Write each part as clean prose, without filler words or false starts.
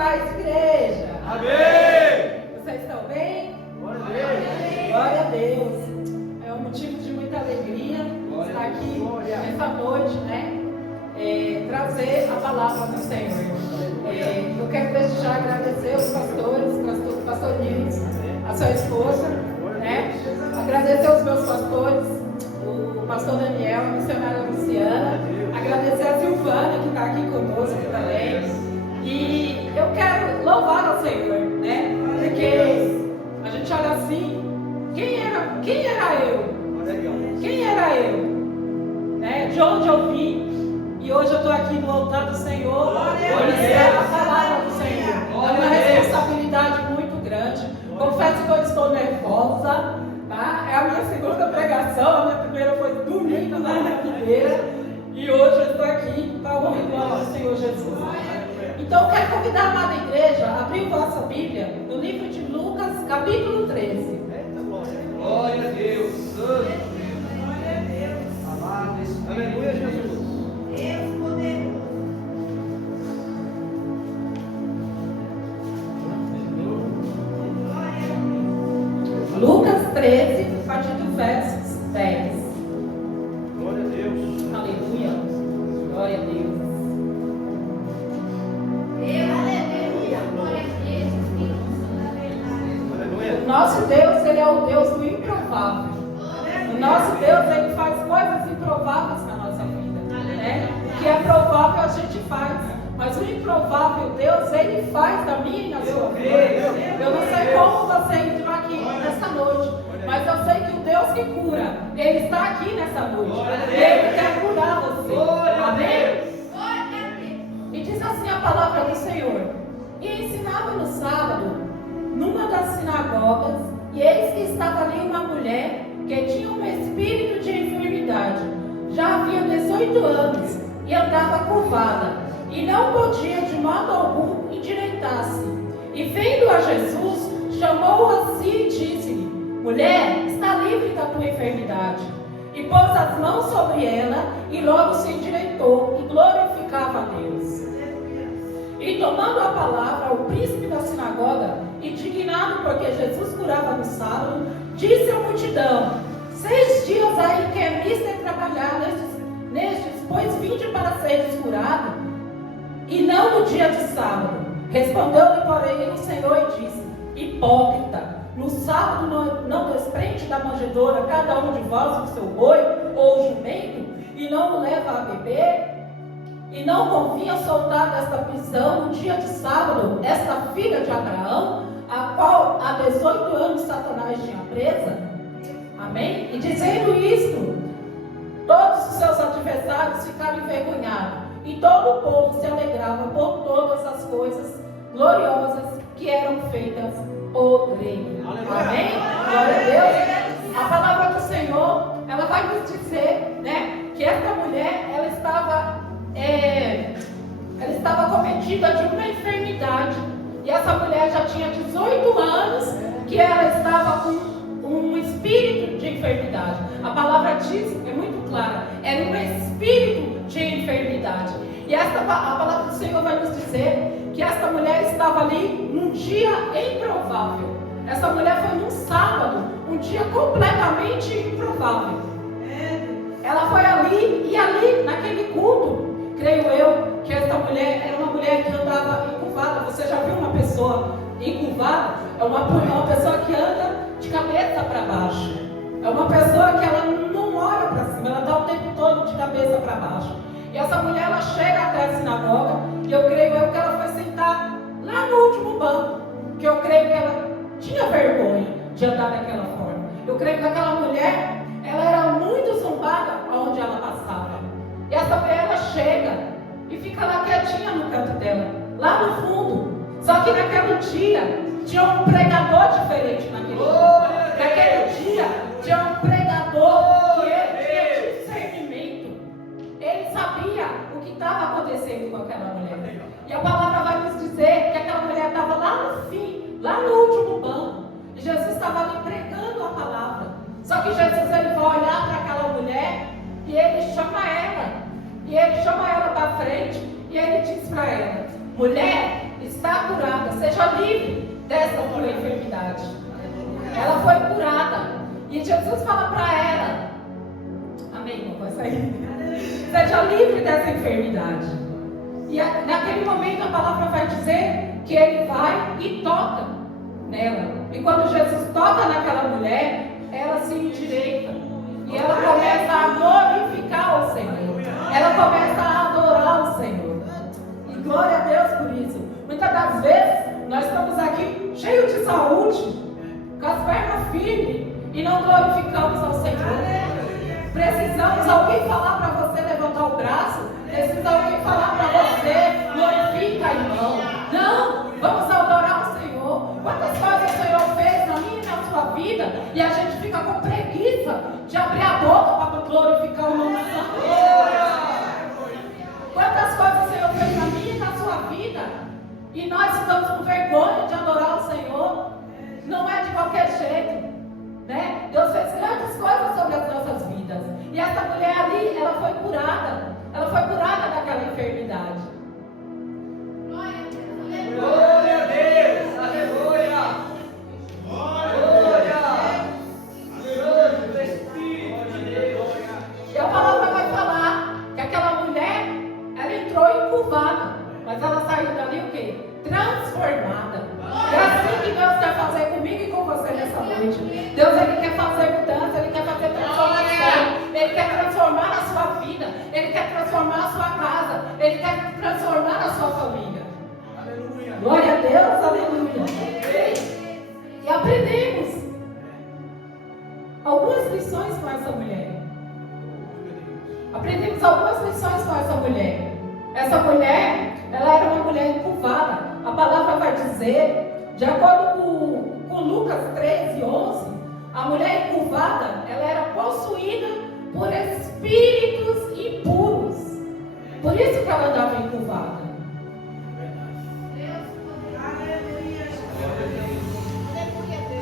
paz, igreja. Amém! Vocês estão bem? Glória a Deus! Glória a Deus! É um motivo de muita alegria estar aqui nessa noite, né? Trazer a palavra do Senhor. Eu quero desde já agradecer os pastores, pastor Nils, a sua esposa, né? Agradecer aos meus pastores, o pastor Daniel, a missionária Luciana, agradecer a Silvana que está aqui conosco também. E eu quero louvar ao Senhor, né? Porque a gente olha assim, quem era eu? Quem era eu? Né? De onde eu vim? E hoje eu estou aqui no altar do Senhor, ministrando a palavra do Senhor. É uma responsabilidade muito grande. Confesso que eu estou nervosa, tá? É a minha segunda pregação, a minha primeira foi domingo na Figueira. E hoje eu estou aqui para honrar o nome do Senhor Jesus. Então eu quero convidar a amada igreja a abrir vossa Bíblia no livro de Lucas, capítulo 13. Glória a Deus! Santo Deus! Glória a Deus! Amado, aleluia, Jesus! Deus poderoso. Lucas 13, a partir do verso 10. Glória a Deus! Aleluia! Glória a Deus! Aleluia. Glória a Deus. Aleluia! O nosso Deus, Ele é o Deus do improvável. O nosso Deus, Ele faz coisas improváveis na nossa vida, né? O que é provável a gente faz, mas o improvável Deus, Ele faz na minha e na sua vida. Eu não sei como você entrou aqui nessa noite, mas eu sei que o Deus que cura, Ele está aqui nessa noite. Ele quer curar você. Amém? E diz assim a palavra do Senhor: e ensinava no sábado, numa das sinagogas, e eis que estava ali uma mulher que tinha um espírito de enfermidade. Já havia 18 anos e andava curvada, e não podia de modo algum endireitar-se. E vendo a Jesus, chamou-o a si e disse-lhe: mulher, está livre da tua enfermidade. E pôs as mãos sobre ela, e logo se endireitou, e glorificava a Deus. E tomando a palavra, o príncipe da sinagoga, indignado porque Jesus curava no sábado, disse à multidão: 6 dias aí que é mister trabalhar nestes, pois vinde para seres curado, e não no dia de sábado. Respondeu-lhe, porém, o Senhor e disse: hipócrita, no sábado não desprende da manjedoura cada um de vós o seu boi ou jumento, e não o leva a beber? E não convinha soltar desta prisão no dia de sábado esta filha de Abraão, a qual há 18 anos Satanás tinha presa? Amém? E dizendo isto, todos os seus adversários ficaram envergonhados, e todo o povo se alegrava por todas as coisas gloriosas que eram feitas por ele. Amém? Glória a Deus. A palavra do Senhor, ela vai nos dizer, né, que esta mulher, ela estava cometida de uma enfermidade. E essa mulher já tinha 18 anos que ela estava com um espírito de enfermidade. A palavra diz, é muito clara, era um espírito de enfermidade. E a palavra do Senhor vai nos dizer que essa mulher estava ali num dia improvável. Essa mulher foi num sábado, um dia completamente improvável. Ela foi ali, e ali, naquele culto, creio eu, que essa mulher era uma mulher que andava encurvada. Você já viu uma pessoa encurvada? É uma pessoa que anda de cabeça para baixo. É uma pessoa que ela não olha para cima, ela está o tempo todo de cabeça para baixo. E essa mulher, ela chega até a sinagoga, e eu creio eu que ela foi sentar lá no último banco, que eu creio que ela tinha vergonha de andar daquela forma. Eu creio que aquela mulher, ela era muito zombada aonde ela passava. E essa mulher, ela chega e fica lá quietinha no canto dela, lá no fundo. Só que naquele dia tinha um pregador diferente naquele dia. Naquele dia tinha um pregador que ele tinha discernimento. Ele sabia o que estava acontecendo com aquela mulher. E a palavra vai nos dizer que aquela mulher estava lá no fim, lá no último banco. E Jesus estava ali pregando a palavra. Só que Jesus, ele vai olhar para aquela mulher e ele chama ela. E ele chama ela para frente e ele diz para ela: mulher, está Jesus fala para ela, amém, não vai sair, seja livre dessa enfermidade. E naquele momento a palavra vai dizer que ele vai e toca nela. E quando Jesus toca naquela mulher, ela se endireita. E ela começa a glorificar o Senhor. Ela começa a adorar o Senhor. E glória a Deus por isso. Muitas das vezes nós estamos aqui cheios de saúde, com as pernas firmes, e não glorificamos ao Senhor. Precisamos alguém falar para você levantar o braço. Precisa alguém falar para você, glorifica, irmão. Não, vamos adorar o Senhor. Quantas coisas o Senhor fez na minha e na sua vida, e a gente fica com preguiça de abrir a boca para glorificar o nome do Senhor. Quantas coisas o Senhor fez na minha e na sua vida, e nós ficamos com vergonha de adorar o Senhor. Não é de qualquer jeito, né? Deus fez grandes coisas sobre as nossas vidas. E essa mulher ali, ela foi curada. Ela foi curada daquela enfermidade. Glória a Deus, aleluia. Glória. Santo Espírito de Deus. E a palavra vai falar que aquela mulher, ela entrou encurvada, mas ela saiu dali o quê? Transformada. É assim que Deus quer fazer comigo e com você nessa noite. Deus, Ele quer fazer mudança, Ele quer fazer transformação. Ele quer transformar a sua vida. Ele quer transformar a sua casa. Ele quer transformar a sua família. Aleluia. Glória a Deus, aleluia. E aprendemos algumas lições com essa mulher. Aprendemos algumas lições com essa mulher. Essa mulher, ela era uma mulher encurvada. A palavra vai dizer, de acordo com Lucas 13:11, a mulher encurvada, ela era possuída por espíritos impuros. Por isso que ela andava encurvada.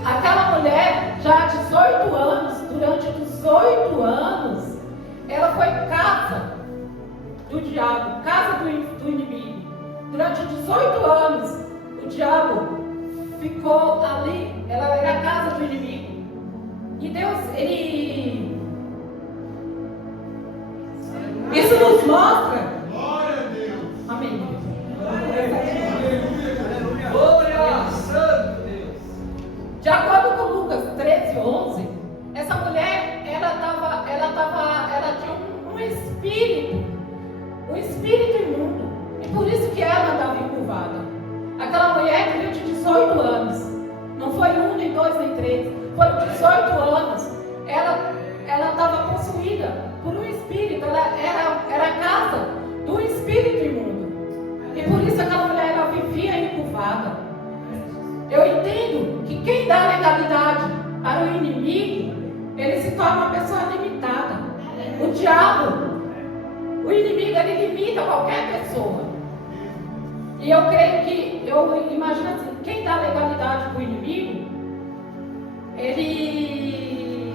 Aquela mulher, já há 18 anos, durante 18 anos, ela foi casa do diabo, casa do inimigo. Durante 18 anos, o diabo ficou ali, ela era a casa do inimigo. E Deus, isso nos mostra. Glória a Deus. Amém. Glória, Santo Deus. De acordo com Lucas 13:11, essa mulher, ela tinha um espírito imundo. E por isso que ela andava encurvada. Aquela mulher, durante 18 anos, não foi 1, nem 2, nem 3, foram 18 anos, ela estava possuída por um espírito, ela era a casa do espírito imundo. E por isso aquela mulher, ela vivia encurvada. Eu entendo que quem dá legalidade para o inimigo, ele se torna uma pessoa limitada. O diabo, o inimigo, ele limita qualquer pessoa. E eu creio que, eu imagino assim, quem dá legalidade para o inimigo, ele...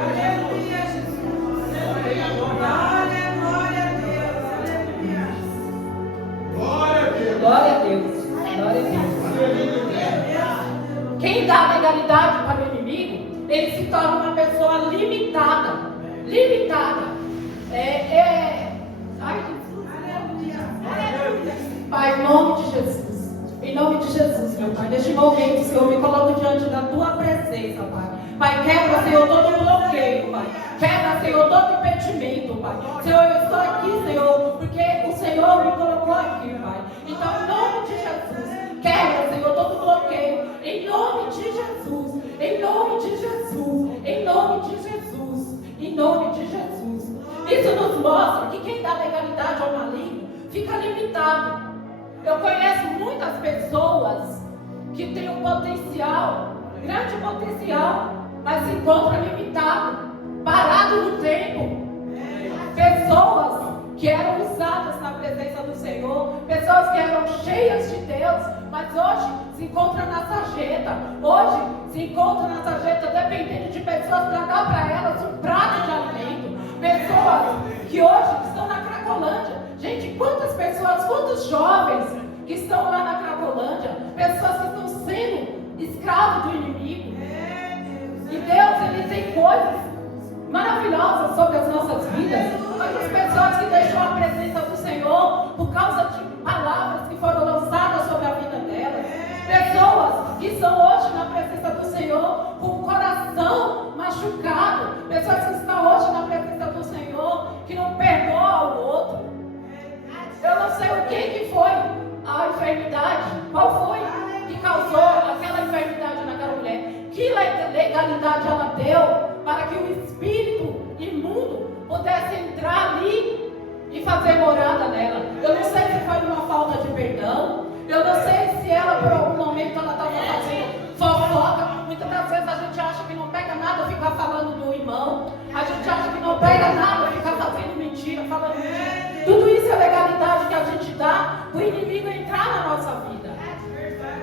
Aleluia, Jesus. Glória, glória a Deus. Aleluia. Glória a Deus. Glória a Deus. Glória a Deus. Quem dá legalidade para o inimigo, ele se torna uma pessoa limitada. Limitada. Ai, Pai, em nome de Jesus. Em nome de Jesus, meu Pai. Neste momento, Senhor, me coloco diante da Tua presença, Pai. Pai, quebra, Senhor, todo bloqueio, Pai. Quebra, Senhor, todo impedimento, Pai. Senhor, eu estou aqui, Senhor, porque o Senhor me colocou aqui, Pai. Então, em nome de Jesus, quebra, Senhor, todo bloqueio. Em nome de Jesus. Em nome de Jesus. Em nome de Jesus. Em nome de Jesus. Isso nos mostra que quem dá legalidade ao maligno fica limitado. Eu conheço muitas pessoas que têm um potencial, grande potencial, mas se encontram limitadas, paradas no tempo. Pessoas que eram usadas na presença do Senhor, pessoas que eram cheias de Deus, mas hoje se encontram na sarjeta. Hoje se encontram na sarjeta dependendo de pessoas para dar para elas um prato de alimento. Pessoas que hoje estão na Cracolândia. Gente, quantas pessoas, quantos jovens que estão lá na Cracolândia, pessoas que estão sendo escravos do inimigo. E Deus, coisas maravilhosas sobre as nossas vidas. Quantas pessoas que deixou a presença do Senhor por causa de palavras que foram lançadas sobre a vida delas. Pessoas que estão hoje na presença do Senhor com o coração machucado. Pessoas que estão hoje na presença do Senhor que não perdoam ao outro. Eu não sei o que foi a enfermidade. Qual foi que causou aquela enfermidade naquela mulher? Que legalidade ela deu para que o espírito imundo pudesse entrar ali e fazer morada nela? Eu não sei se foi uma falta de perdão. Eu não sei se ela, por algum momento, ela estava fazendo fofoca. Muitas das vezes a gente acha que não pega nada ficar falando do irmão. A gente acha que não pega nada ficar fazendo mentira, falando mentira. Tudo isso é legalidade que a gente dá para o inimigo entrar na nossa vida.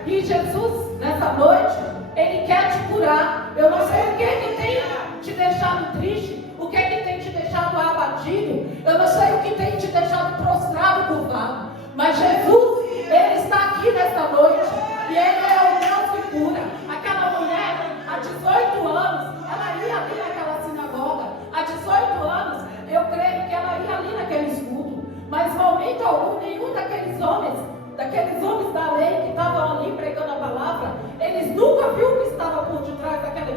E Jesus, nessa noite, Ele quer te curar. Eu não sei o que tem te deixado triste, o que tem te deixado abatido. Eu não sei o que tem te deixado prostrado, curvado. Mas Jesus, Ele está aqui nesta noite. E Ele é o Deus que cura. Aquela mulher, há 18 anos, ela ia ali naquela sinagoga. Há 18 anos, eu creio que ela ia ali naquele escudo. Mas, em momento algum, nenhum daqueles homens da lei que estavam ali pregando a palavra, eles nunca viram o que estava por detrás daquela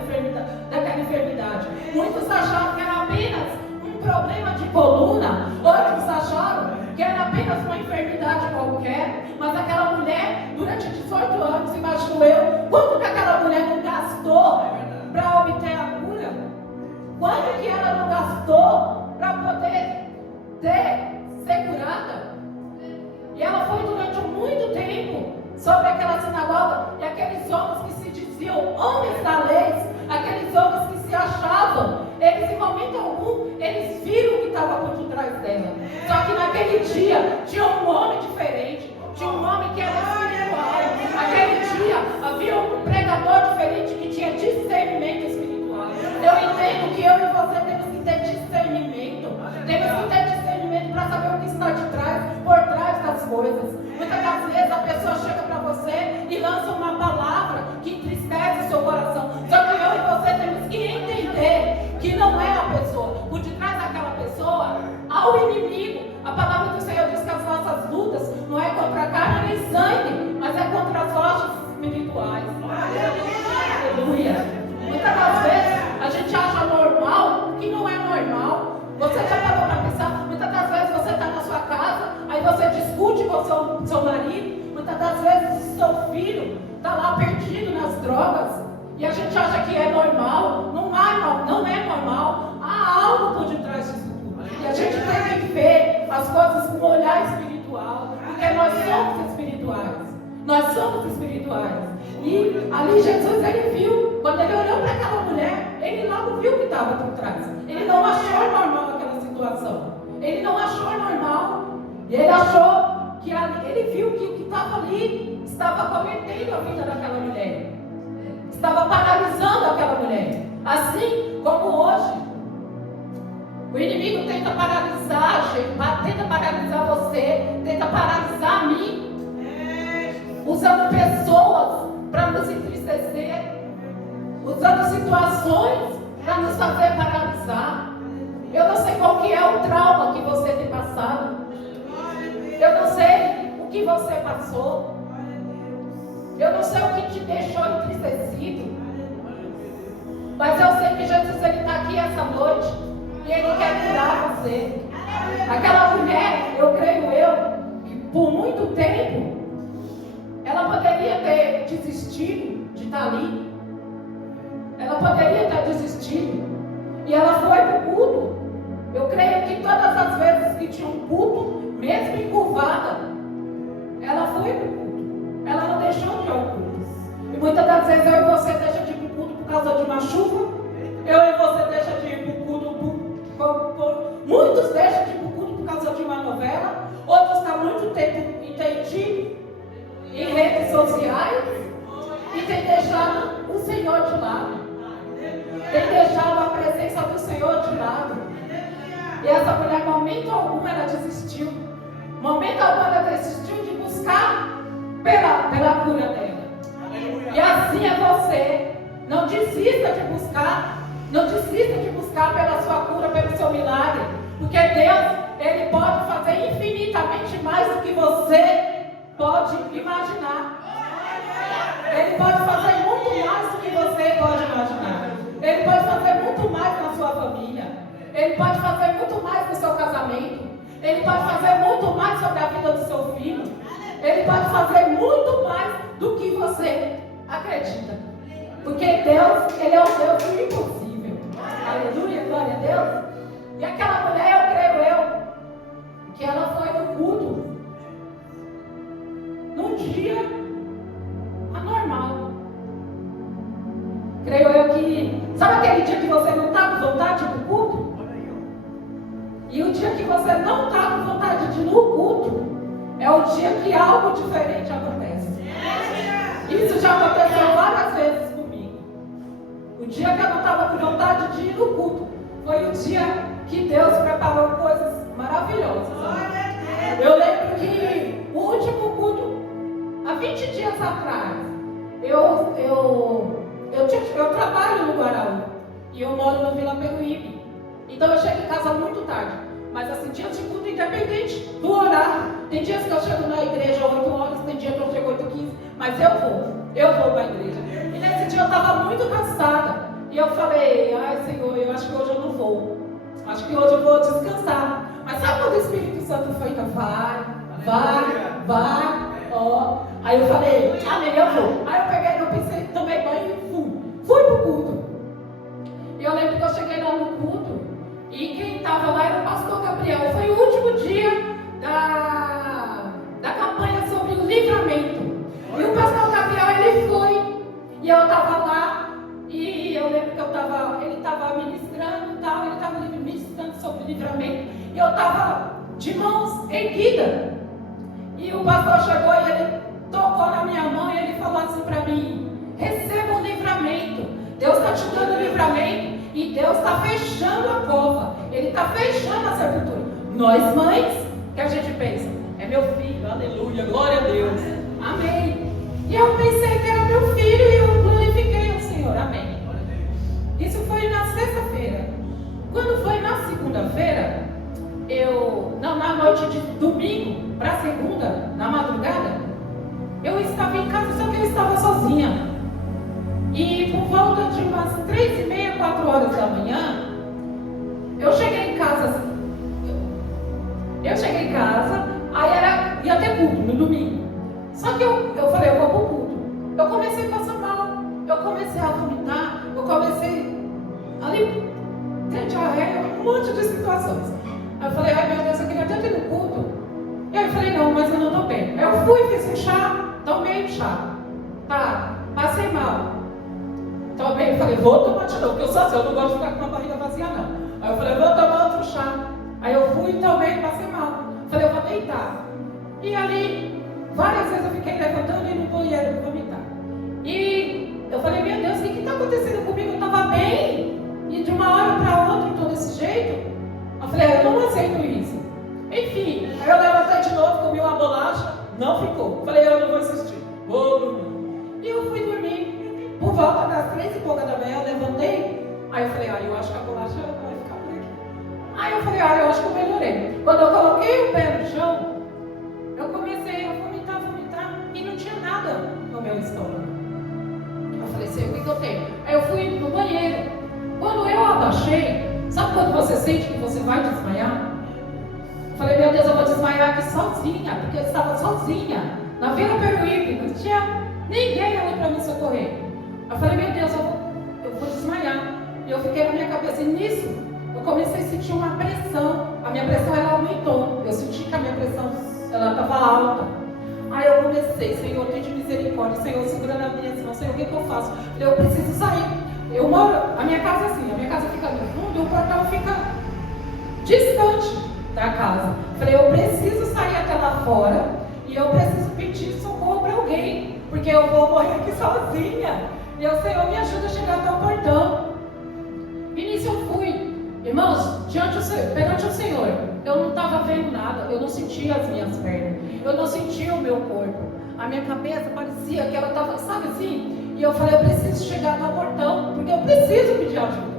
enfermidade. Muitos acharam que era apenas um problema de coluna, outros acharam que era apenas uma enfermidade qualquer, mas aquela mulher, durante 18 anos, imagino eu, quanto que aquela mulher não gastou para obter a cura? Quanto que ela não gastou para poder ser curada? E ela foi durante muito tempo sobre aquela sinagoga, e aqueles homens que se diziam homens da lei, aqueles homens que se achavam, eles em momento algum, eles viram o que estava por detrás dela. Só que naquele dia, tinha um homem diferente, tinha um homem que era espiritual. Aquele dia, havia um pregador diferente que tinha discernimento espiritual. Eu entendo que eu e você temos que ter discernimento. Temos que ter discernimento para saber o que está por trás das coisas. Muitas das vezes a pessoa chega para você e lança uma palavra que entristece o seu coração. Só que eu e você temos que entender que não é a pessoa. Por detrás daquela pessoa, há o inimigo. A palavra do Senhor diz que as nossas lutas não é contra a carne nem sangue, mas é contra as hostes espirituais. Aleluia. Muitas das vezes a gente acha normal o que não é normal. Você já parou para pensar? Muitas das vezes você está na sua casa, aí você discute com o seu marido. Muitas das vezes o seu filho está lá perdido nas drogas. E a gente acha que é normal. Não é normal. Há algo por detrás disso tudo. E a gente tem que ver as coisas com um olhar espiritual. Porque nós somos espirituais. Nós somos espirituais. E ali Jesus, ele viu. Quando ele olhou para aquela mulher, ele logo viu o que estava por trás. Ele não achou normal aquela situação. Ele não achou normal. E ele achou que ele viu que o que estava ali estava cometendo a vida daquela mulher. Estava paralisando aquela mulher. Assim como hoje, o inimigo tenta paralisar a gente, tenta paralisar você, tenta paralisar a mim, usando pessoas para nos entristecer, usando situações para nos fazer paralisar. Eu não sei qual que é o trauma que você tem passado. Eu não sei o que você passou. Eu não sei o que te deixou entristecido. Mas eu sei que Jesus está aqui essa noite e Ele quer curar você. Aquela mulher, eu creio que por muito tempo ela poderia ter desistido de estar ali. Ela poderia ter desistido. E ela foi para o culto. Eu creio que todas as vezes que tinha um culto, mesmo encurvada, ela foi para o culto. Ela não deixou de ir ao culto. E muitas das vezes eu e você deixa de ir para o culto por causa de uma chuva. Eu e você deixa de ir para o culto muitos deixam de ir para o culto por causa de uma novela. Outros estão muito tempo entendidos em redes sociais e tem deixado o Senhor de lado. Tem deixado a presença do Senhor de lado. E essa mulher, momento algum, ela desistiu. Momento algum, ela desistiu de buscar pela cura dela. E assim é você. Não desista de buscar Não desista de buscar pela sua cura, pelo seu milagre. Porque Deus, Ele pode fazer infinitamente mais do que você pode imaginar. Ele pode fazer muito mais do que você pode imaginar. Ele pode fazer muito mais na sua família. Ele pode fazer muito mais no seu casamento. Ele pode fazer muito mais sobre a vida do seu filho. Ele pode fazer muito mais do que você acredita. Porque Deus, Ele é o Deus do impossível. Aleluia, glória a Deus. E aquela mulher, creio que ela foi no culto num dia anormal. Creio eu que, sabe aquele dia que você não está com vontade de ir no culto? E o dia que você não está com vontade de ir no culto, é o dia que algo diferente acontece. Isso já aconteceu várias vezes comigo. O dia que eu não estava com vontade de ir no culto, foi o dia que Deus preparou coisas maravilhosas. Eu lembro que o último culto, há 20 dias atrás, eu trabalho no Guaraú e eu moro no Vila Peruíbe. Então eu chego em casa muito tarde. Mas assim, dias de culto independente do horário. Tem dias que eu chego na igreja 8 horas, tem dia que eu chego 8h15, mas eu vou para a igreja. E nesse dia eu estava muito cansada. E eu falei, ai Senhor, eu acho que hoje eu não vou. Acho que hoje eu vou descansar. Mas sabe quando o Espírito Santo fica, vai, ó. Aí eu falei, amém, eu vou. Aí eu peguei, eu pensei, tomei banho e fui pro culto. E eu lembro que eu cheguei lá no culto, e quem estava lá era o pastor Gabriel. Foi o último dia da campanha sobre o livramento. E o pastor Gabriel, ele foi, e eu estava lá, e eu lembro que ele estava ministrando e tal, ele estava ministrando sobre o livramento, e eu estava de mãos erguidas. E o pastor chegou e ele tocou na minha mão e ele falou assim para mim: receba um livramento. Deus está te dando livramento e Deus está fechando a cova. Ele está fechando a sepultura. Nós mães, que a gente pensa, é meu filho, aleluia, glória a Deus, amém. E eu pensei que era meu filho e eu glorifiquei o Senhor, amém. Isso foi na sexta-feira. Quando foi na segunda-feira, na noite de domingo para segunda, na madrugada, eu estava em casa, só que eu estava sozinha. E por volta de umas 3h30, 4 horas da manhã, eu cheguei em casa. Aí ia ter culto no domingo. Só que eu falei, eu vou pro culto. Eu comecei a passar mal, eu comecei a vomitar, eu comecei ali, um monte de situações. Aí eu falei, ai meu Deus, eu queria tanto ir no culto. E aí eu falei, não, mas eu não tô bem. Aí eu fui, fiz um chá, tomei um chá. Tá, passei mal. Tomei, eu falei, vou tomar de novo, porque eu sou assim, eu não gosto de ficar com uma barriga vazia não. Aí eu falei, vou tomar outro chá. Aí eu fui, tomei, passei mal. Falei, eu vou deitar. E ali, várias vezes eu fiquei levantando e indo no banheiro para vomitar. E eu falei, meu Deus, o que está acontecendo comigo? Eu estava bem. E de uma hora para outra, estou desse jeito. Eu falei, eu não aceito isso. Enfim, aí eu levantei de novo, comi uma bolacha, não ficou. Falei, eu não vou insistir, vou dormir. E eu fui dormir. Por volta das 3h pouca da manhã, eu levantei. Aí eu falei, eu acho que a bolacha vai ficar por aqui. Aí eu falei, eu acho que eu melhorei. Quando eu coloquei o pé no chão, eu comecei a vomitar e não tinha nada no meu estômago. Eu falei, sei, o que eu tenho? Aí eu fui no banheiro. Quando eu abaixei, sabe quando você sente que você vai desmaiar? Eu falei, meu Deus, eu vou desmaiar aqui sozinha, porque eu estava sozinha, na Vila Peruíbe, não tinha ninguém ali para me socorrer. Eu falei, meu Deus, eu vou desmaiar. E eu fiquei na minha cabeça, e nisso, eu comecei a sentir uma pressão. A minha pressão, ela aumentou. Eu senti que a minha pressão, ela estava alta. Aí eu comecei, Senhor, tem de misericórdia, Senhor, segura nas minhas mãos, Senhor, o que eu faço? Eu preciso sair. Eu moro, a minha casa é assim, a minha casa fica no fundo e o portão fica distante da casa. Falei, eu preciso sair até lá fora e eu preciso pedir socorro para alguém, porque eu vou morrer aqui sozinha. E o Senhor me ajuda a chegar até o portão. E nisso eu fui. Irmãos, perante o Senhor, eu não estava vendo nada, eu não sentia as minhas pernas, eu não sentia o meu corpo. A minha cabeça parecia que ela estava, sabe assim? E eu falei, eu preciso chegar até o portão, porque eu preciso pedir ajuda.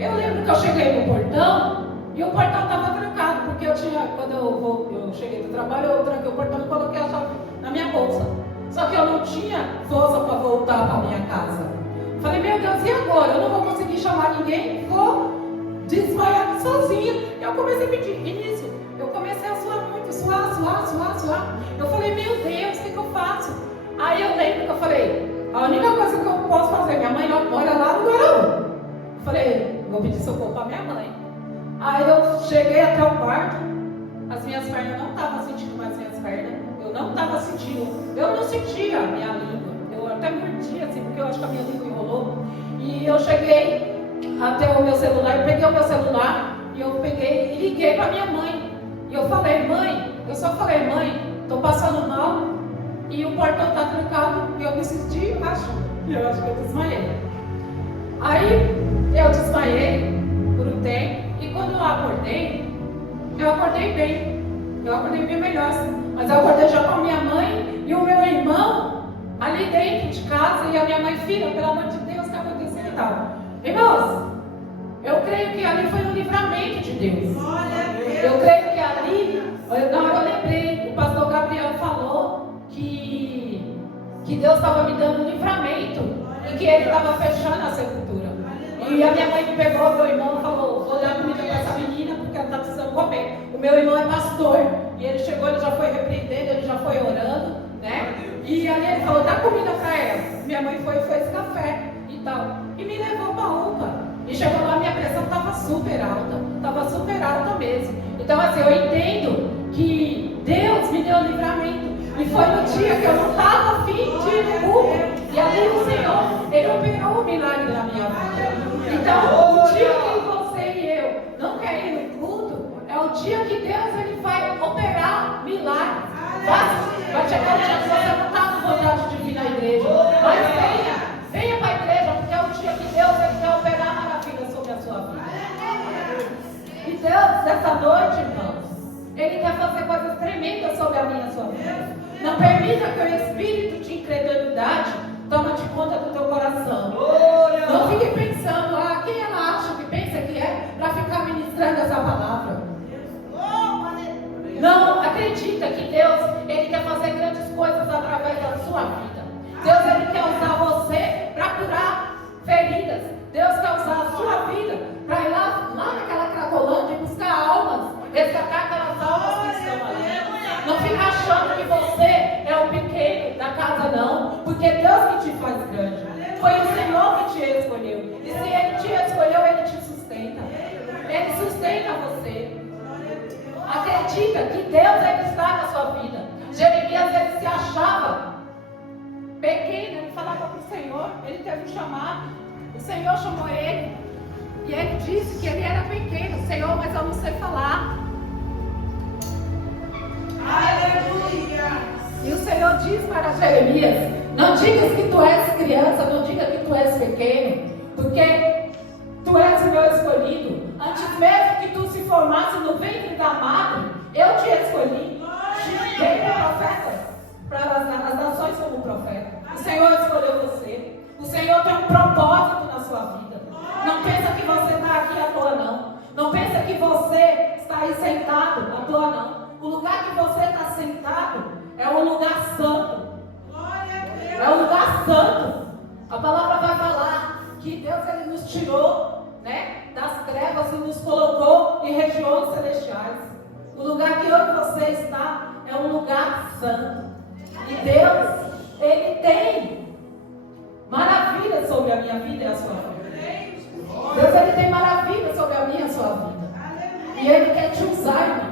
Eu lembro que eu cheguei no portão e o portão estava trancado, porque quando eu cheguei do trabalho, eu tranquei o portão e coloquei a chave na minha bolsa. Só que eu não tinha força para voltar para a minha casa. Falei, meu Deus, e agora? Eu não vou conseguir chamar ninguém, vou desmaiar sozinha. Eu comecei a pedir, e nisso, eu comecei a suar muito, suar. Eu falei, meu Deus, o que eu faço? Aí eu lembro que eu falei, a única coisa que eu posso fazer, minha mãe mora lá no Guaraú. Eu falei, vou pedir socorro para minha mãe. Aí eu cheguei até o quarto, as minhas pernas não estavam sentindo mais minhas pernas, eu não estava sentindo, eu não sentia a minha língua, eu até mordia assim, porque eu acho que a minha língua enrolou. E eu cheguei até o meu celular, eu peguei o meu celular e eu peguei e liguei para minha mãe. E eu falei, mãe, estou passando mal e o portão está trancado e eu preciso de ajuda. E eu acho que eu desmaiei. Aí eu desmaiei por um tempo e quando eu acordei bem. Eu acordei bem melhor, mas eu acordei já com a minha mãe e o meu irmão ali dentro de casa e a minha mãe, filha, pelo amor de Deus, o que aconteceu e tal. Irmãos, eu creio que ali foi um livramento de Deus. Eu creio que ali, na hora eu lembrei, o pastor Gabriel falou que Deus estava me dando um livramento e que ele estava fechando a sepultura. E a minha mãe me pegou, meu irmão falou, vou dar comida para essa menina porque ela está precisando comer. O meu irmão é pastor e ele chegou, ele já foi repreendendo, ele já foi orando, né? E ali ele falou, dá comida para ela. Minha mãe foi e fez café e tal. E me levou para a UPA. E chegou lá, minha pressão estava super alta mesmo. Então assim, eu entendo que Deus me deu um livramento. E foi no dia que eu não estava afim de ir no culto. E ali o Senhor, Ele operou um milagre na minha vida. Então, o dia que você e eu não querem ir no culto, é o dia que Deus ele vai operar milagre. Vai chegar o dia que você não está com vontade de vir na igreja. Mas venha para a igreja, porque é o dia que Deus ele quer operar maravilhas sobre a sua vida. E Deus, nessa noite, irmãos, Ele quer fazer coisas tremendas sobre a minha e a sua vida. Não permita que o espírito de incredulidade tome de conta do teu coração. Não fique pensando, quem ela acha que pensa que é para ficar ministrando essa palavra. Não, acredita que Deus, Ele quer fazer grandes coisas através da sua vida. Deus, Ele quer usar você para curar feridas. Deus quer usar a sua vida para ir lá naquela Cracolândia e buscar almas, resgatar aquelas almas que estão ali. Não fica achando que você é o pequeno da casa, não. Porque Deus que te faz grande. Foi o Senhor que te escolheu. E se Ele te escolheu, Ele te sustenta. Ele sustenta você. Acredita que Deus ele está na sua vida. Jeremias ele se achava pequeno. Ele falava para o Senhor. Ele teve um chamado. O Senhor chamou ele. E ele disse que ele era pequeno. Senhor, mas eu não sei falar. Aleluia! E o Senhor diz para Jeremias: não digas que tu és criança, não diga que tu és pequeno, porque tu és o meu escolhido. Antes mesmo que tu se formasse no ventre da madre, eu te escolhi. Dei profeta para as nações como profeta. O Senhor escolheu você. O Senhor tem um propósito na sua vida. Não pensa que você está aqui à toa, não. Não pensa que você está aí sentado à toa, não. O lugar que você está sentado é um lugar santo. É um lugar santo. A palavra vai falar que Deus ele nos tirou, né, das trevas e nos colocou em regiões celestiais. O lugar que eu e você está é um lugar santo. E Deus, Ele tem maravilhas sobre a minha vida e a sua vida. Deus, Ele tem maravilhas sobre a minha e a sua vida. E Ele quer te usar, irmão.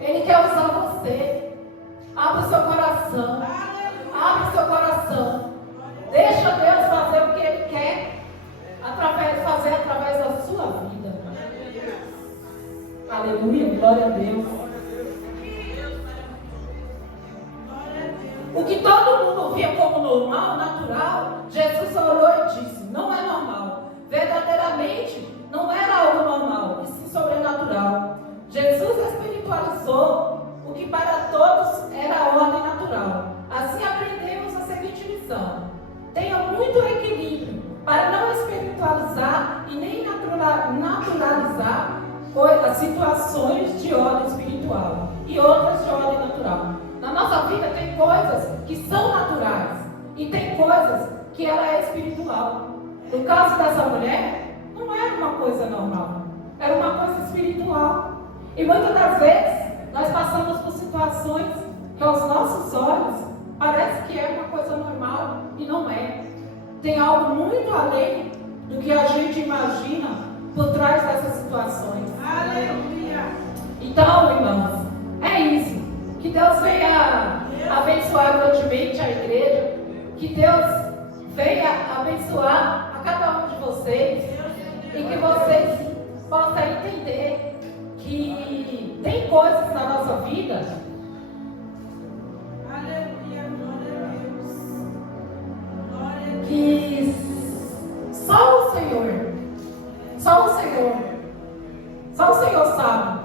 Ele quer usar você. Abre o seu coração. Abre o seu coração. Deixa Deus fazer o que Ele quer fazer através da sua vida. Aleluia, glória a Deus. O que todo mundo via como normal, natural, Jesus orou e disse: não é normal. Verdadeiramente, não era algo normal, e sim sobrenatural. Jesus espiritualizou o que para todos era a ordem natural. Assim aprendemos a seguinte lição: tenha muito equilíbrio para não espiritualizar e nem situações de ordem espiritual e outras de ordem natural. Na nossa vida tem coisas que são naturais e tem coisas que ela é espiritual. No caso dessa mulher, não era uma coisa normal, era uma coisa espiritual. E muitas das vezes nós passamos por situações que aos nossos olhos parece que é uma coisa normal e não é. Tem algo muito além do que a gente imagina por trás dessas situações. Aleluia. Então, irmãos, é isso. Que Deus venha abençoar grandemente a igreja. Que Deus venha abençoar a cada um de vocês. E que vocês possam entender que tem coisas na nossa vida. Aleluia. Glória a Deus. Glória a Deus. Que só o Senhor sabe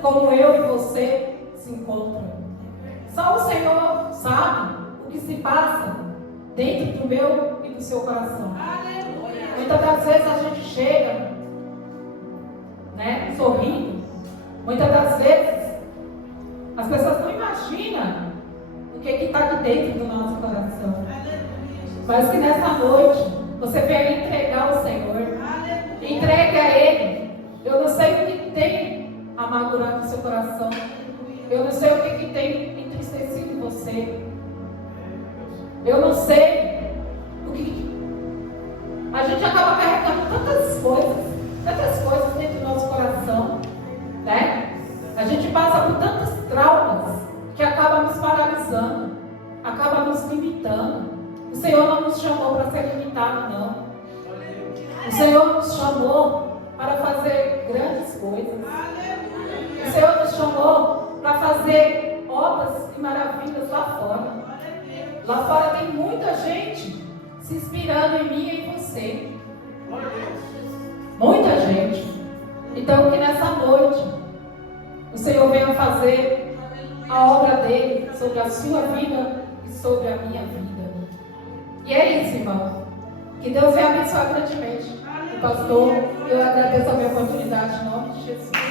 como eu e você se encontram. Só o Senhor sabe o que se passa dentro do meu e do seu coração. Aleluia. Muitas das vezes a gente chega, né, sorrindo. Muitas das vezes as pessoas não imaginam o que está aqui dentro do nosso coração. Mas que nessa noite você venha entregar ao Senhor. Entregue a Ele. Eu não sei o que tem amargurado o seu coração. Eu não sei o que tem entristecido você. Eu não sei o que. A gente acaba carregando tantas coisas dentro do nosso coração, né? A gente passa por tantos traumas que acaba nos paralisando, acaba nos limitando. O Senhor não nos chamou para ser limitado, não. O Senhor nos chamou para fazer grandes coisas. O Senhor nos chamou para fazer obras e maravilhas lá fora. Lá fora tem muita gente se inspirando em mim e em você. Muita gente. Então que nessa noite o Senhor venha fazer a obra dele sobre a sua vida e sobre a minha vida. E é isso, irmão. Que Deus venha abençoar grandemente o pastor. Eu agradeço a minha oportunidade em nome de Jesus.